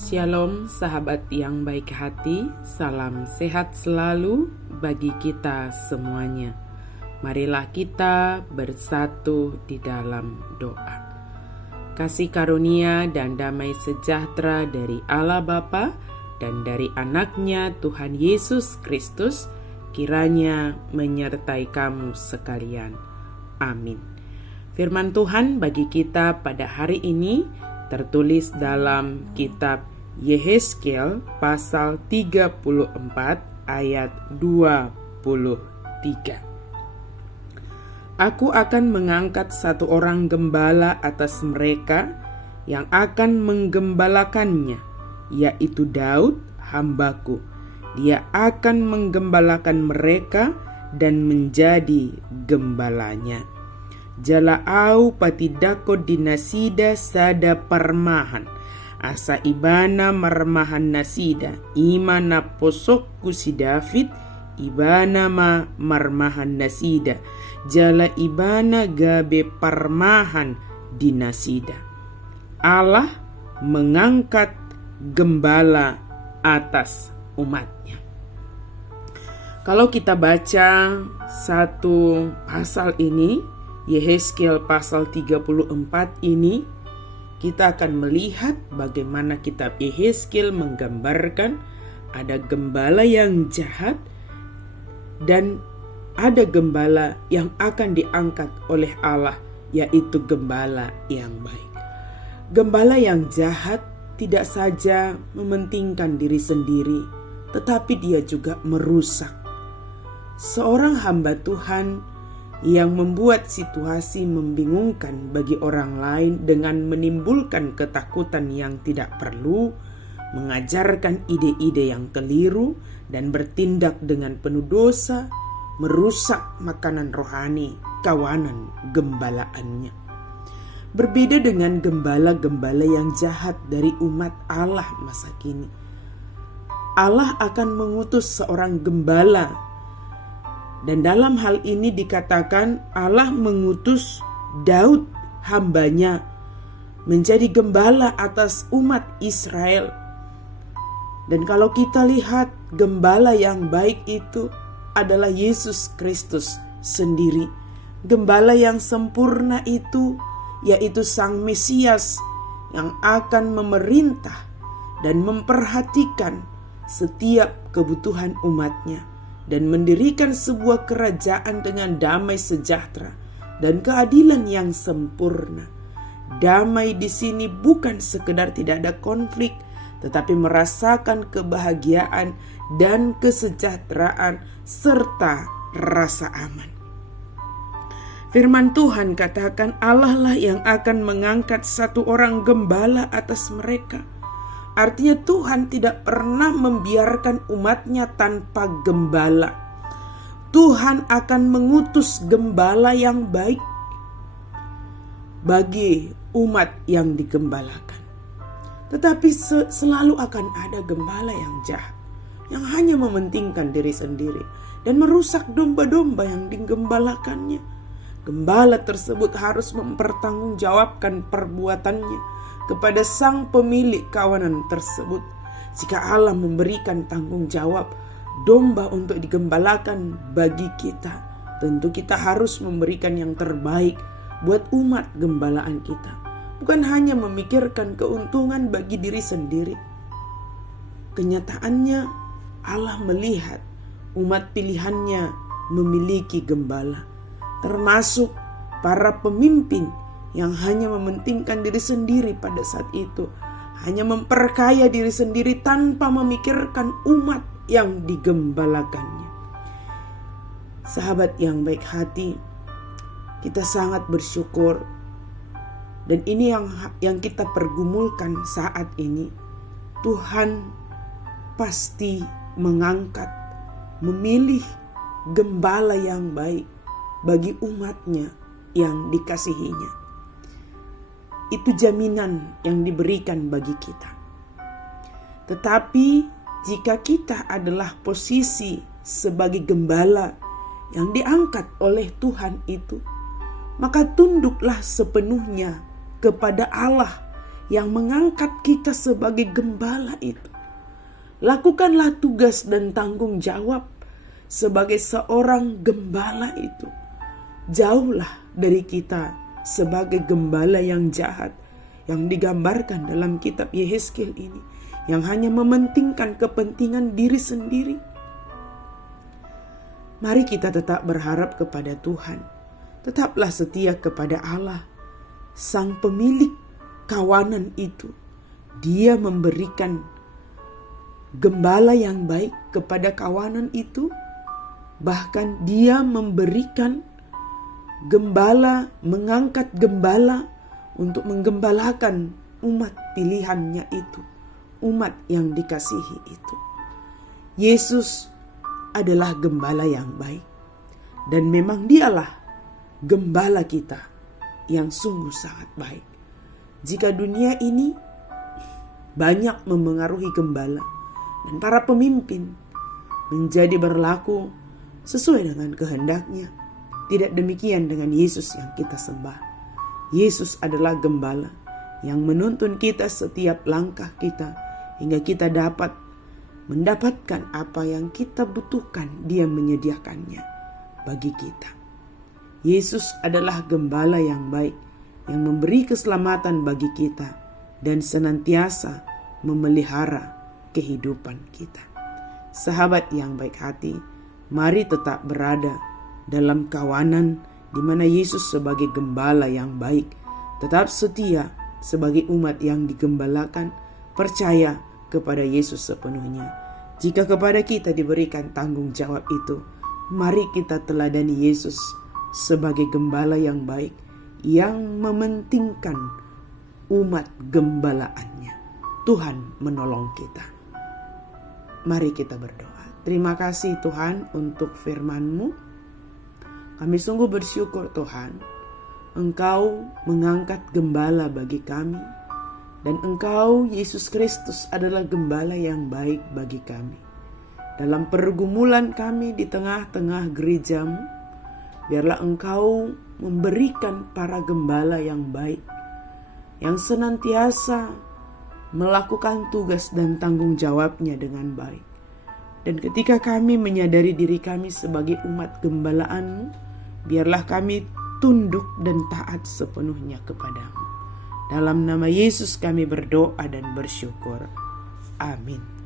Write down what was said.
Shalom sahabat yang baik hati, salam sehat selalu bagi kita semuanya. Marilah kita bersatu di dalam doa. Kasih karunia dan damai sejahtera dari Allah Bapa dan dari anaknya Tuhan Yesus Kristus kiranya menyertai kamu sekalian. Amin. Firman Tuhan bagi kita pada hari ini tertulis dalam kitab Yehezkiel pasal 34 ayat 23. Aku akan mengangkat satu orang gembala atas mereka yang akan menggembalakannya, yaitu Daud hambaku. Dia akan menggembalakan mereka dan menjadi gembalanya. Jala au patidako dinasida sada parmahan asa ibana marmahan nasida imana posokku si David ibana ma marmahan nasida jala ibana gabe parmahan dinasida. Allah mengangkat gembala atas umatnya. Kalau kita baca satu pasal ini, Yehezkiel pasal 34 ini, kita akan melihat bagaimana kitab Yehezkiel menggambarkan ada gembala yang jahat dan ada gembala yang akan diangkat oleh Allah, yaitu gembala yang baik. Gembala yang jahat tidak saja mementingkan diri sendiri, tetapi dia juga merusak. Seorang hamba Tuhan yang membuat situasi membingungkan bagi orang lain dengan menimbulkan ketakutan yang tidak perlu, mengajarkan ide-ide yang keliru, dan bertindak dengan penuh dosa, merusak makanan rohani kawanan gembalaannya. Berbeda dengan gembala-gembala yang jahat dari umat Allah masa kini. Allah akan mengutus seorang gembala. Dan dalam hal ini dikatakan Allah mengutus Daud hambanya menjadi gembala atas umat Israel. Dan kalau kita lihat, gembala yang baik itu adalah Yesus Kristus sendiri. Gembala yang sempurna itu yaitu Sang Mesias yang akan memerintah dan memperhatikan setiap kebutuhan umatnya dan mendirikan sebuah kerajaan dengan damai sejahtera dan keadilan yang sempurna. Damai di sini bukan sekedar tidak ada konflik, tetapi merasakan kebahagiaan dan kesejahteraan serta rasa aman. Firman Tuhan katakan Allah lah yang akan mengangkat satu orang gembala atas mereka. Artinya Tuhan tidak pernah membiarkan umatnya tanpa gembala. Tuhan akan mengutus gembala yang baik bagi umat yang digembalakan. Tetapi selalu akan ada gembala yang jahat, yang hanya mementingkan diri sendiri dan merusak domba-domba yang digembalakannya. Gembala tersebut harus mempertanggungjawabkan perbuatannya kepada sang pemilik kawanan tersebut. Jika Allah memberikan tanggung jawab domba untuk digembalakan bagi kita, tentu kita harus memberikan yang terbaik buat umat gembalaan kita. Bukan hanya memikirkan keuntungan bagi diri sendiri. Kenyataannya Allah melihat umat pilihannya memiliki gembala, termasuk para pemimpin yang hanya mementingkan diri sendiri pada saat itu, hanya memperkaya diri sendiri tanpa memikirkan umat yang digembalakannya. Sahabat yang baik hati, kita sangat bersyukur, dan ini yang kita pergumulkan saat ini. Tuhan pasti mengangkat, memilih gembala yang baik bagi umatnya yang dikasihinya. Itu jaminan yang diberikan bagi kita. Tetapi jika kita adalah posisi sebagai gembala yang diangkat oleh Tuhan itu, maka tunduklah sepenuhnya kepada Allah yang mengangkat kita sebagai gembala itu. Lakukanlah tugas dan tanggung jawab sebagai seorang gembala itu. Jauhlah dari kita sebagai gembala yang jahat yang digambarkan dalam kitab Yehezkiel ini, yang hanya mementingkan kepentingan diri sendiri. Mari kita tetap berharap kepada Tuhan. Tetaplah setia kepada Allah, Sang pemilik kawanan itu. Dia memberikan gembala yang baik kepada kawanan itu. Bahkan dia memberikan gembala, mengangkat gembala untuk menggembalakan umat pilihannya itu, umat yang dikasihi itu. Yesus adalah gembala yang baik, dan memang dialah gembala kita yang sungguh sangat baik. Jika dunia ini banyak memengaruhi gembala dan para pemimpin menjadi berlaku sesuai dengan kehendaknya, tidak demikian dengan Yesus yang kita sembah. Yesus adalah gembala yang menuntun kita setiap langkah kita hingga kita dapat mendapatkan apa yang kita butuhkan. Dia menyediakannya bagi kita. Yesus adalah gembala yang baik yang memberi keselamatan bagi kita dan senantiasa memelihara kehidupan kita. Sahabat yang baik hati, mari tetap berada dalam kawanan di mana Yesus sebagai gembala yang baik, tetap setia sebagai umat yang digembalakan, percaya kepada Yesus sepenuhnya. Jika kepada kita diberikan tanggung jawab itu, mari kita teladani Yesus sebagai gembala yang baik yang mementingkan umat gembalaannya. Tuhan menolong kita. Mari kita berdoa. Terima kasih Tuhan untuk firman-Mu. Kami sungguh bersyukur Tuhan, Engkau mengangkat gembala bagi kami. Dan Engkau, Yesus Kristus, adalah gembala yang baik bagi kami. Dalam pergumulan kami di tengah-tengah gereja-Mu, biarlah Engkau memberikan para gembala yang baik, yang senantiasa melakukan tugas dan tanggung jawabnya dengan baik. Dan ketika kami menyadari diri kami sebagai umat gembalaan-Mu, biarlah kami tunduk dan taat sepenuhnya kepada-Mu. Dalam nama Yesus kami berdoa dan bersyukur. Amin.